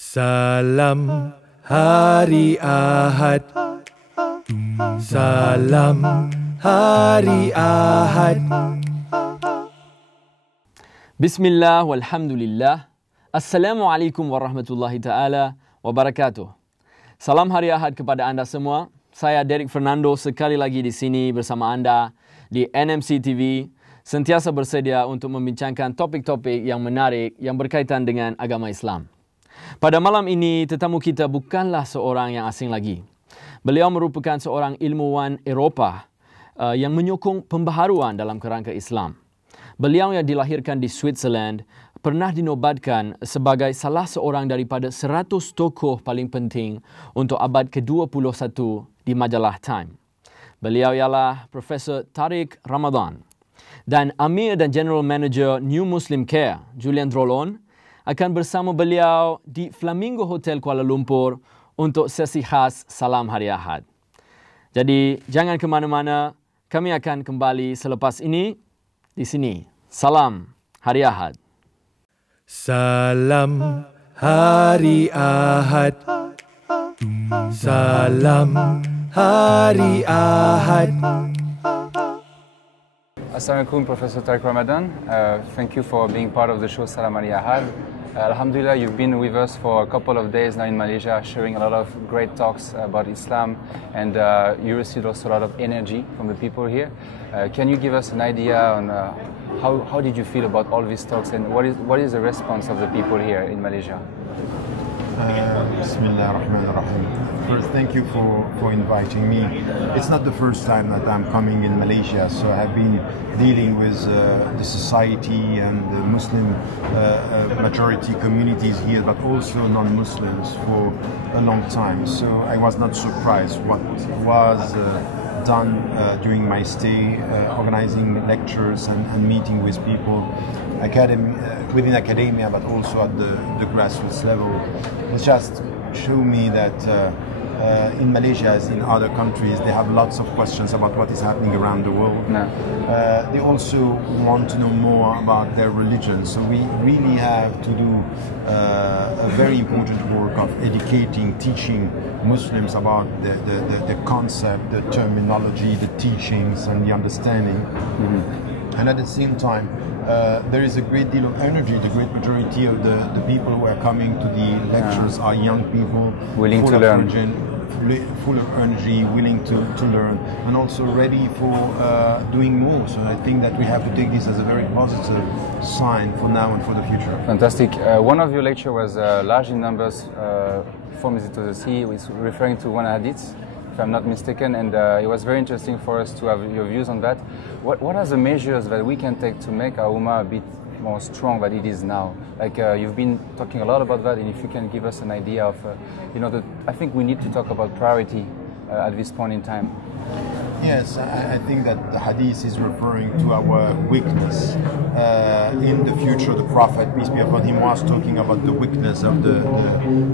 Salam Hari Ahad. Salam Hari Ahad. Bismillah walhamdulillah. Assalamualaikum warahmatullahi ta'ala wabarakatuh. Salam Hari Ahad kepada anda semua. Saya Derrick Fernando sekali lagi di sini bersama anda di NMC TV, sentiasa bersedia untuk membincangkan topik-topik yang menarik yang berkaitan dengan agama Islam. Pada malam ini, tetamu kita bukanlah seorang yang asing lagi. Beliau merupakan seorang ilmuwan Eropah yang menyokong pembaharuan dalam kerangka Islam. Beliau yang dilahirkan di Switzerland pernah dinobatkan sebagai salah seorang daripada 100 tokoh paling penting untuk abad ke-21 di majalah Time. Beliau ialah Profesor Tariq Ramadan. Dan Amir dan General Manager New Muslim Care, Julian Drolon, akan bersama beliau di Flamingo Hotel Kuala Lumpur untuk sesi khas Salam Hari Ahad. Jadi, jangan ke mana-mana. Kami akan kembali selepas ini di sini. Salam Hari Ahad. Salam Hari Ahad. Salam Hari Ahad. Assalamualaikum, Professor Tariq Ramadan. Thank you for being part of the show Salam Hari Ahad. Alhamdulillah, you've been with us for a couple of days now in Malaysia, sharing a lot of great talks about Islam, and you received also a lot of energy from the people here. Can you give us an idea on how did you feel about all these talks, and what is the response of the people here in Malaysia? Bismillahirrahmanirrahim. First, thank you for inviting me. It's not the first time that I'm coming in Malaysia, so I've been dealing with the society and the Muslim majority communities here, but also non-Muslims for a long time. So I was not surprised what was done during my stay, organizing lectures and meeting with people within academia, but also at the grassroots level. It just showed me that in Malaysia, as in other countries, they have lots of questions about what is happening around the world. No. They also want to know more about their religion. So we really have to do a very important work of educating, teaching Muslims about the concept, the terminology, the teachings, and the understanding. Mm-hmm. And at the same time, there is a great deal of energy. The great majority of the people who are coming to the lectures are young people, willing to learn, full of energy, willing to learn, and also ready for doing more. So I think that we have to take this as a very positive sign for now and for the future. Fantastic. One of your lectures was large in numbers, from Visit to the Sea, referring to one hadith, if I'm not mistaken, and it was very interesting for us to have your views on that. What are the measures that we can take to make our Ummah a bit more strong than it is now? Like you've been talking a lot about that, and if you can give us an idea of, I think we need to talk about priority at this point in time. Yes, I think that the hadith is referring to our weakness. In the future, the Prophet, peace be upon him, was talking about the weakness of the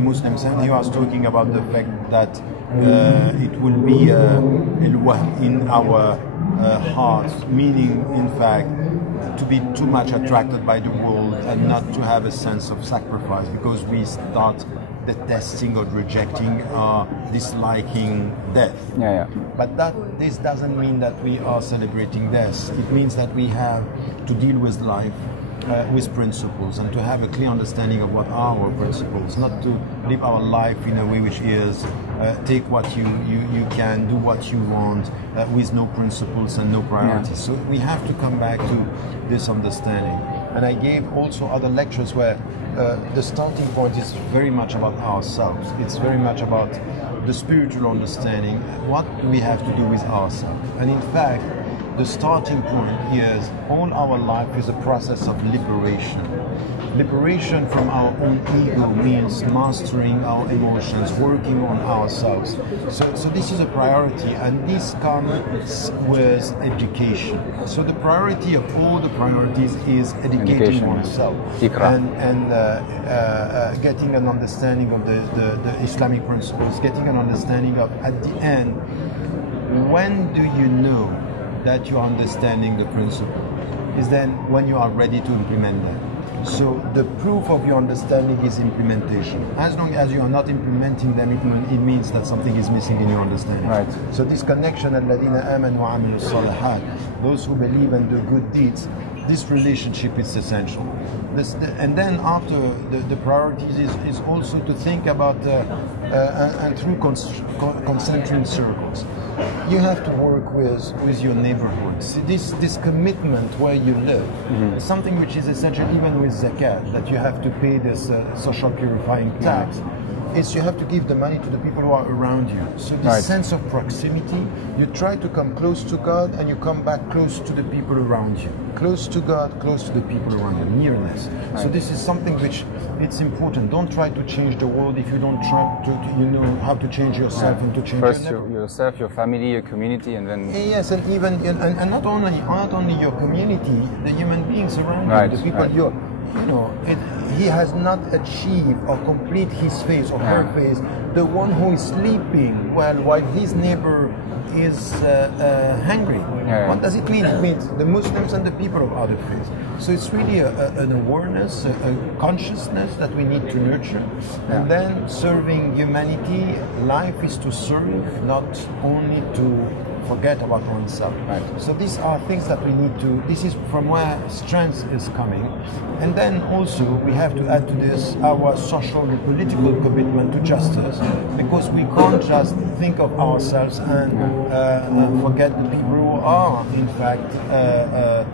Muslims, and he was talking about the fact that it will be in our hearts, meaning, in fact, to be too much attracted by the world and not to have a sense of sacrifice, because we start detesting or rejecting or disliking death. Yeah. But this doesn't mean that we are celebrating death. It means that we have to deal with life with principles, and to have a clear understanding of what are our principles, not to live our life in a way which is take what you can, do what you want, with no principles and no priorities. Yeah. So we have to come back to this understanding. And I gave also other lectures where the starting point is very much about ourselves. It's very much about the spiritual understanding. What do we have to do with ourselves? And in fact, the starting point is all our life is a process of liberation. Liberation from our own ego means mastering our emotions, working on ourselves. So this is a priority, and this comes with education. So the priority of all the priorities is educating oneself and getting an understanding of the Islamic principles, getting an understanding of, at the end, when do you know that you are understanding the principle? Is then when you are ready to implement them. So the proof of your understanding is implementation. As long as you are not implementing them, it means that something is missing in your understanding. Right. So this connection, الَّذِينَ آمَنُوا وَعَمِلُوا الصَّالِحَاتِ, those who believe and do good deeds, this relationship is essential. And then after the priorities is also to think about and through concentric circles. You have to work with your neighborhood. See, this commitment where you live, something which is essential even with zakat, that you have to pay this social purifying tax. Is you have to give the money to the people who are around you. So this sense of proximity, you try to come close to God and you come back close to the people around you. Close to God, close to the people around you, nearness. Right. So this is something which it's important. Don't try to change the world if you don't try to you know how to change yourself and to change first yourself, your family, your community, and then yes, and even and not only your community, the human beings around you, the people you know, he has not achieved or complete his phase or her phase. The one who is sleeping while his neighbor is hungry. What does it mean? It means the Muslims and the people of other faiths. So it's really an awareness, a consciousness that we need to nurture. And then serving humanity, life is to serve, not only to forget about oneself. So these are things that we need to, this is from where strength is coming. And then also we have to add to this our social and political commitment to justice, because we can't just think of ourselves and forget the people who are in fact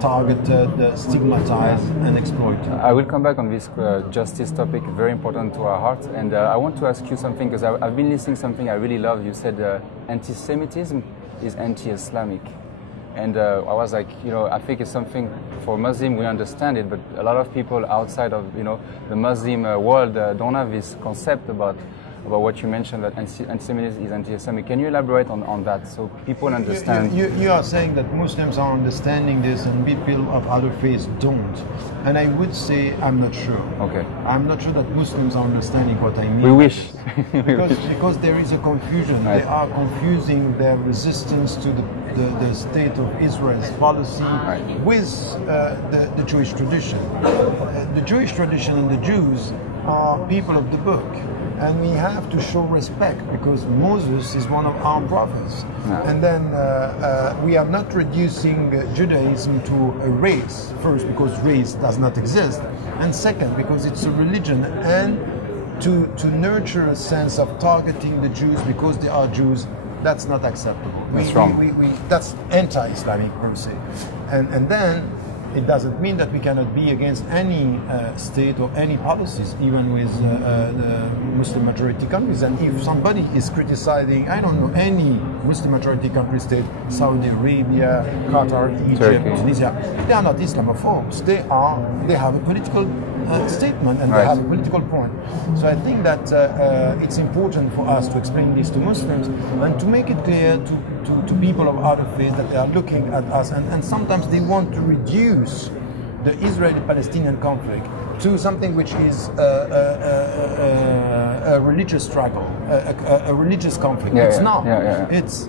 targeted, stigmatized and exploited. I will come back on this justice topic, very important to our heart. And I want to ask you something, because I've been listening to something I really love. You said anti-Semitism is anti-Islamic, and I was like, you know, I think it's something for Muslim, we understand it, but a lot of people outside of, you know, the Muslim world don't have this concept about what you mentioned, that anti-Semitism is anti-Islamic. Can you elaborate on that so people understand? You are saying that Muslims are understanding this and people of other faiths don't. And I would say I'm not sure. Okay. I'm not sure that Muslims are understanding what I mean. We wish. because there is a confusion. They are confusing their resistance to the state of Israel's policy with the Jewish tradition. The Jewish tradition and the Jews are people of the book. And we have to show respect because Moses is one of our prophets. And then we are not reducing Judaism to a race. First, because race does not exist. And second, because it's a religion. And to nurture a sense of targeting the Jews because they are Jews, that's not acceptable. That's wrong. That's anti-Islamic per se. And then it doesn't mean that we cannot be against any state or any policies, even with the Muslim majority countries. And if somebody is criticizing, I don't know, any Muslim majority country state, Saudi Arabia, Qatar, Egypt, Tunisia, they are not Islamophobes. They have a political statement and they have a political point. So I think that it's important for us to explain this to Muslims and to make it clear to people of other faiths that they are looking at us, and sometimes they want to reduce the Israeli-Palestinian conflict to something which is a religious struggle, a religious conflict. It's not. It's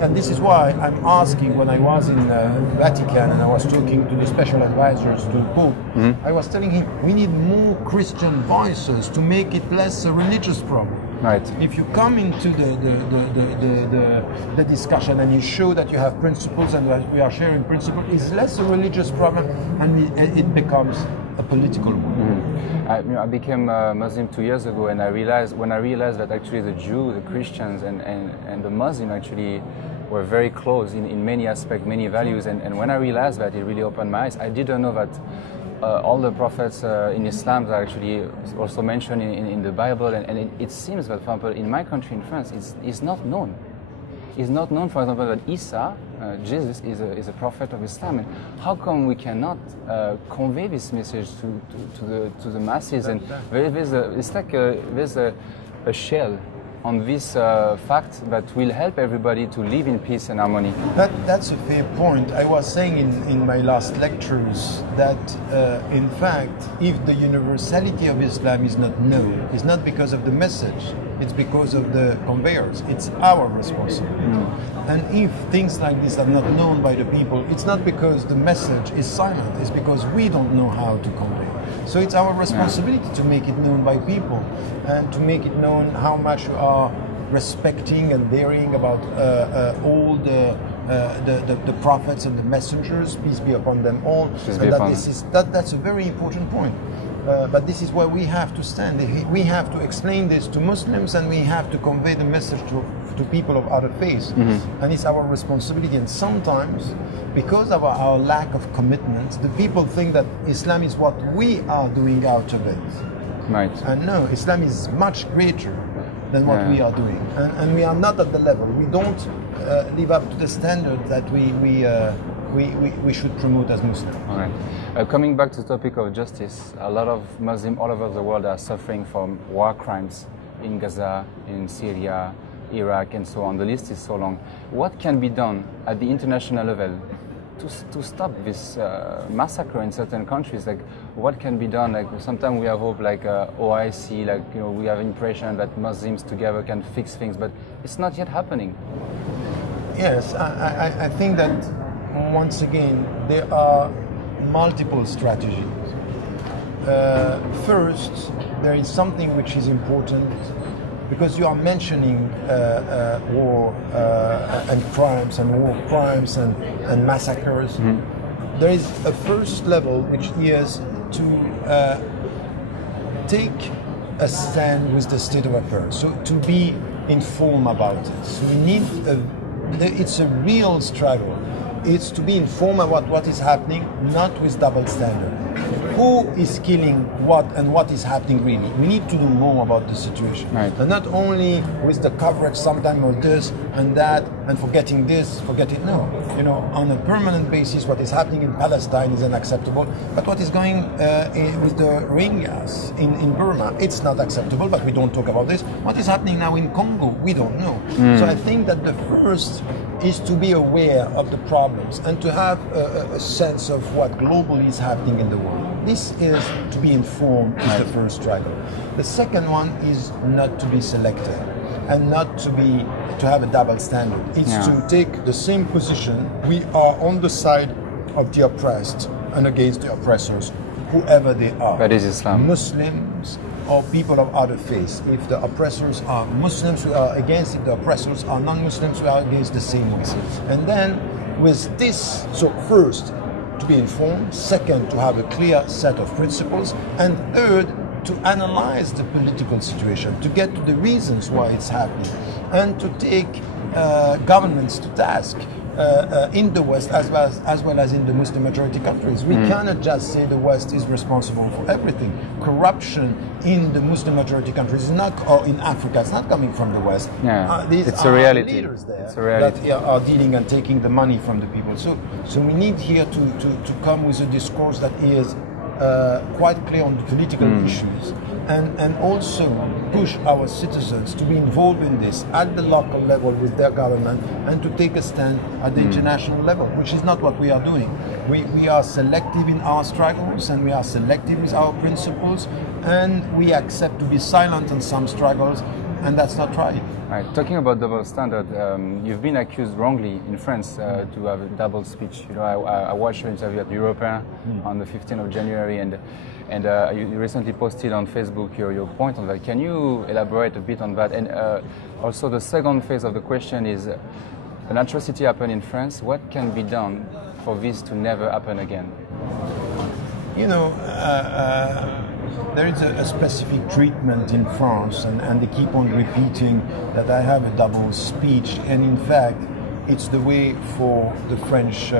and this is why I'm asking, when I was in Vatican and I was talking to the special advisors to the Pope, I was telling him we need more Christian voices to make it less a religious problem. If you come into the discussion and you show that you have principles and we are sharing principles, it's less a religious problem and it becomes a political one. I became Muslim 2 years ago, and I realized that actually the Jews, the Christians, and the Muslim actually were very close in many aspects, many values. And when I realized that, it really opened my eyes. I didn't know that all the prophets in Islam are actually also mentioned in the Bible, and it seems that, for example, in my country, in France, it's not known. It's not known, for example, that Isa, Jesus, is a prophet of Islam. And how come we cannot convey this message to the masses? And there's a shell on this fact that will help everybody to live in peace and harmony. That's a fair point. I was saying in my last lectures that in fact, if the universality of Islam is not known, it's not because of the message, it's because of the conveyors. It's our responsibility. And if things like this are not known by the people, it's not because the message is silent, it's because we don't know how to convey. So it's our responsibility to make it known by people and to make it known how much you are respecting and daring about all the prophets and the messengers, peace be upon them all. That's a very important point. But this is where we have to stand. We have to explain this to Muslims, and we have to convey the message to people of other faiths. And it's our responsibility. And sometimes, because of our lack of commitment, the people think that Islam is what we are doing out of it. Right. And no, Islam is much greater than what we are doing. And we are not at the level. We don't live up to the standard that we should promote as Muslims. All right. Coming back to the topic of justice, a lot of Muslims all over the world are suffering from war crimes in Gaza, in Syria, Iraq, and so on. The list is so long. What can be done at the international level to stop this massacre in certain countries? Like, what can be done? Like, sometimes we have hope, like OIC, like, you know, we have impression that Muslims together can fix things, but it's not yet happening. Yes, I think that once again there are multiple strategies. First, there is something which is important, because you are mentioning war and crimes and war crimes and massacres. There is a first level which is to take a stand with the state of affairs, so to be informed about it. So we need it's a real struggle. It's to be informed about what is happening, not with double standard. Who is killing what and what is happening really? We need to know more about the situation. Right. And not only with the coverage sometimes of this and that and forgetting this, forgetting no. You know, on a permanent basis, what is happening in Palestine is unacceptable. But what is going with the Rohingyas in Burma, it's not acceptable, but we don't talk about this. What is happening now in Congo, we don't know. So I think that the first is to be aware of the problems and to have a sense of what globally is happening in the world. This is to be informed is the first struggle. The second one is not to be selective and not to have a double standard. It's to take the same position. We are on the side of the oppressed and against the oppressors, whoever they are. That is Islam. Muslims or people of other faiths. If the oppressors are Muslims, we are against. If the oppressors are non-Muslims, we are against the same way. And then with this, so first, to be informed. Second, to have a clear set of principles. And third, to analyze the political situation, to get to the reasons why it's happening, and to take governments to task in the West as well as in the Muslim majority countries. We cannot just say the West is responsible for everything. Corruption in the Muslim majority countries is not, or in Africa, it's not coming from the West. These it's are a reality. Leaders there it's a reality. that are dealing and taking the money from the people. So we need here to come with a discourse that is quite clear on the political issues, and also push our citizens to be involved in this at the local level with their government, and to take a stand at the international level, which is not what we are doing. We are selective in our struggles, and we are selective with our principles, and we accept to be silent on some struggles, and that's not right. Right. Talking about double standard, you've been accused wrongly in France to have a double speech. You know, I watched your interview at European on the 15th of January, and you recently posted on Facebook your point on that. Can you elaborate a bit on that? And also the second phase of the question is, an atrocity happened in France. What can be done for this to never happen again? You know, there is a specific treatment in France, and they keep on repeating that I have a double speech, and in fact it's the way for the French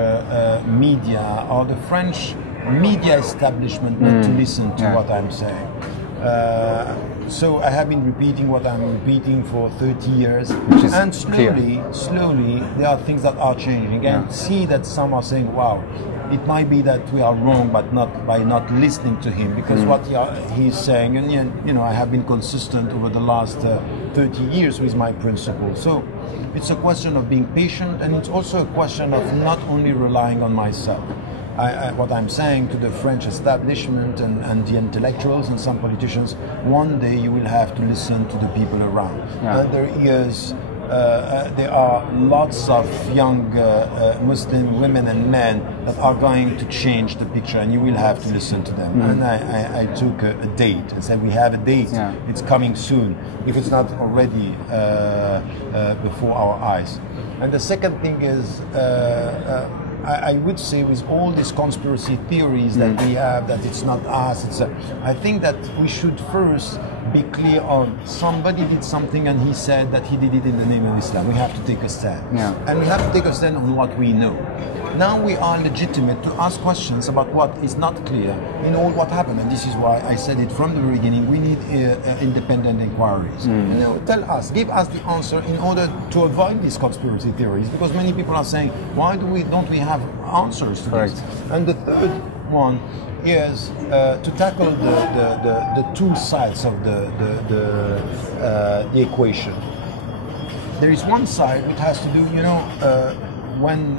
media or the French media establishment not to listen to what I'm saying. So I have been repeating what I'm repeating for 30 years, and slowly there are things that are changing, and see that some are saying, wow, it might be that we are wrong, but not by not listening to him, because what he's saying, and you know, I have been consistent over the last 30 years with my principles. So it's a question of being patient, and it's also a question of not only relying on myself. What I'm saying to the French establishment and the intellectuals and some politicians, one day you will have to listen to the people around. And there is there are lots of young Muslim women and men that are going to change the picture, and you will have to listen to them. And I took a date and said, we have a date, it's coming soon, if it's not already before our eyes. And the second thing is, I would say with all these conspiracy theories that we have, that it's not us, I think that we should first be clear on somebody did something and he said that he did it in the name of Islam. We have to take a stand. And we have to take a stand on what we know. Now we are legitimate to ask questions about what is not clear in all what happened. And this is why I said it from the beginning, we need independent inquiries. You know, tell us, give us the answer in order to avoid these conspiracy theories, because many people are saying, why don't we have answers to this? And the third one is to tackle the two sides of the equation. There is one side which has to do, you know, when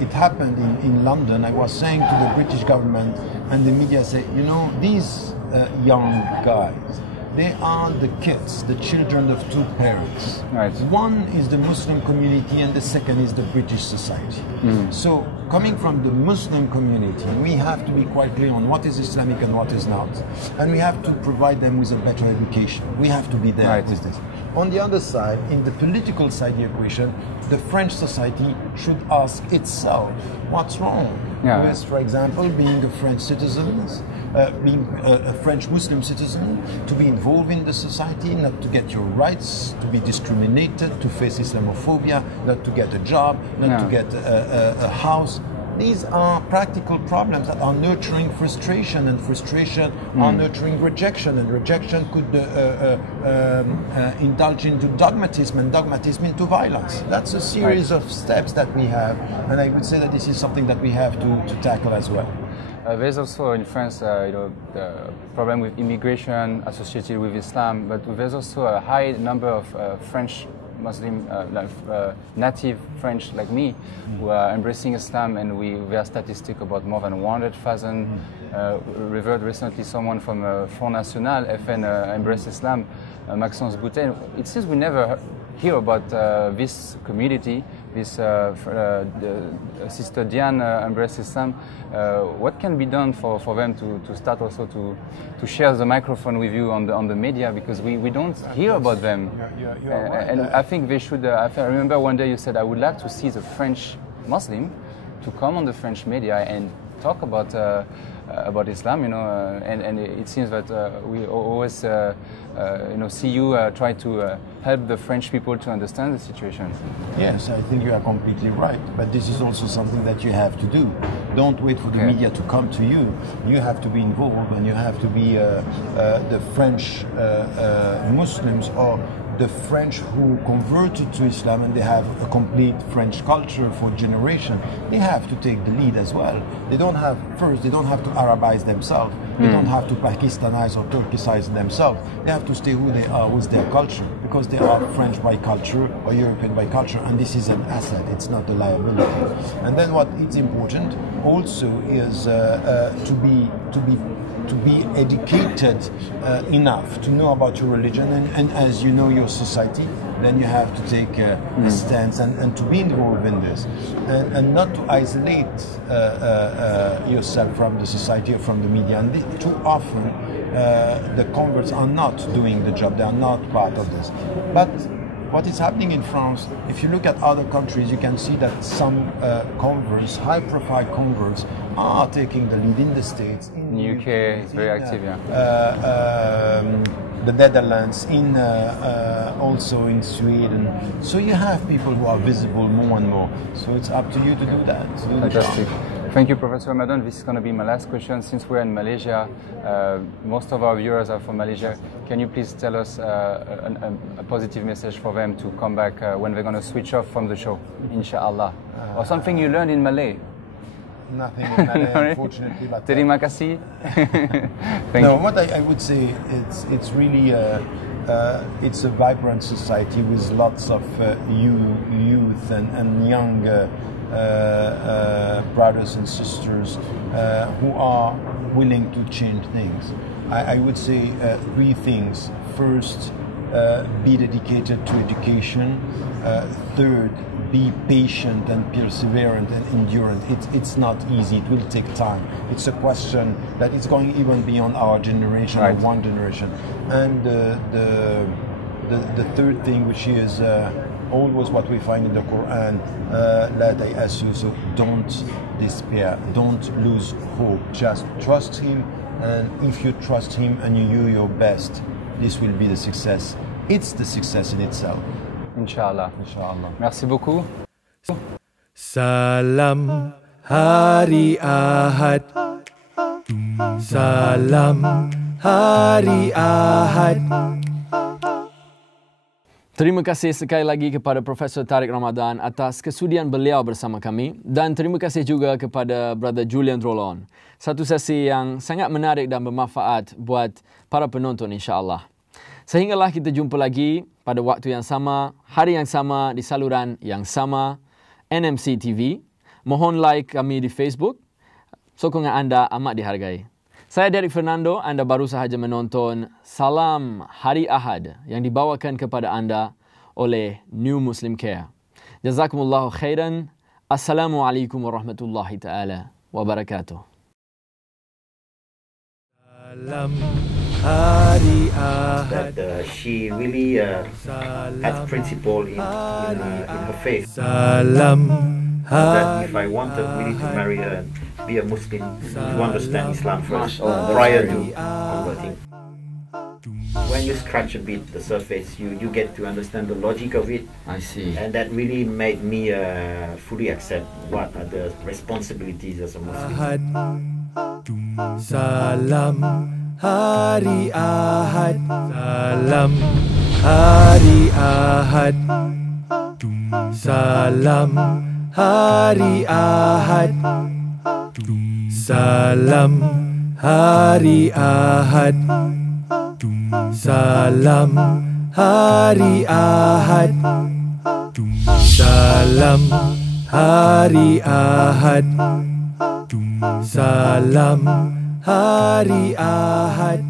it happened in London, I was saying to the British government and the media, say, you know, these young guys, they are the kids, the children of two parents. One is the Muslim community and the second is the British society. So coming from the Muslim community, we have to be quite clear on what is Islamic and what is not. And we have to provide them with a better education. We have to be there with this. On the other side, in the political side of the equation, the French society should ask itself, what's wrong with, for example, being a French citizen, being a French Muslim citizen, to be involved in the society, not to get your rights, to be discriminated, to face Islamophobia, not to get a job, not to get a house. These are practical problems that are nurturing frustration, and frustration are nurturing rejection, and rejection could indulge into dogmatism, and dogmatism into violence. That's a series of steps that we have, and I would say that this is something that we have to tackle as well. There's also in France, you know, the problem with immigration associated with Islam, but there's also a high number of French Muslim, native French like me, who are embracing Islam, and we have statistics about more than 100,000. Revered recently someone from Front National, FN, embraced Islam, Maxence Boutet. It seems we never hear about this community. This Sister Diane embraced Islam. What can be done for them to start also to share the microphone with you on the media, because we don't hear about them. And I think they should. I remember one day you said, I would like to see the French Muslim to come on the French media and talk about Islam, you know, and it seems that we always, you know, see you try to help the French people to understand the situation. Yes, I think you are completely right, but this is also something that you have to do. Don't wait for the media to come to you. You have to be involved, and you have to be the French Muslims, or the French who converted to Islam and they have a complete French culture for generations. They have to take the lead as well. They don't have to Arabize themselves. They don't have to Pakistanize or Turkicize themselves. They have to stay who they are with their culture, because they are French by culture or European by culture, and this is an asset, it's not a liability. And then what is important also is to be educated enough to know about your religion, and as you know your society, then you have to take a stance and to be involved in this, and not to isolate yourself from the society or from the media. And too often the converts are not doing the job, they are not part of this. But what is happening in France, if you look at other countries, you can see that some converts, high-profile converts, are taking the lead in the States. In the UK, it's very active, the Netherlands, also in Sweden. So you have people who are visible more and more. So it's up to you to do that. To do Fantastic. Thank you, Professor Ramadan. This is going to be my last question. Since we're in Malaysia, most of our viewers are from Malaysia. Can you please tell us a positive message for them to come back when they're going to switch off from the show, inshallah? Or something you learned in Malay? Nothing in Malay, unfortunately. But Terima kasih. What I would say, it's really it's a vibrant society with lots of youth and young brothers and sisters who are willing to change things. I would say three things. First, be dedicated to education. Third, be patient and perseverant and endurant. It's not easy. It will take time. It's a question that is going even beyond our generation, or one generation. And the third thing, which is always what we find in the Quran, لا تيأسوا, so don't despair, don't lose hope, just trust him, and if you trust him and you do your best, this will be the success. It's the success in itself. Inshallah. Inshallah. Merci beaucoup. Salam Hari Ahad. Salam Hari Ahad. Terima kasih sekali lagi kepada Profesor Tariq Ramadan atas kesudian beliau bersama kami, dan terima kasih juga kepada Brother Julian Rolon. Satu sesi yang sangat menarik dan bermanfaat buat para penonton, insya-Allah. Sehinggalah kita jumpa lagi pada waktu yang sama, hari yang sama, di saluran yang sama, NMC TV. Mohon like kami di Facebook. Sokongan anda amat dihargai. Saya Derrick Fernando, anda baru sahaja menonton Salam Hari Ahad yang dibawakan kepada anda oleh New Muslim Care. Jazakumullahu khairan. Assalamualaikum warahmatullahi taala wabarakatuh. Salam Hari Ahad. That she really had principle in her faith. Salam That Hari if I wanted really to marry her and be a Muslim, to understand Islam first prior to converting. When you scratch a bit the surface, you get to understand the logic of it. I see. And that really made me fully accept what are the responsibilities as a Muslim. Ahad. Salam Hari Ahad. Salam Hari Ahad. Salam Hari Ahad. Salam Hari Ahad. Salam Hari Ahad. Salam Hari Ahad. Salam Hari Ahad.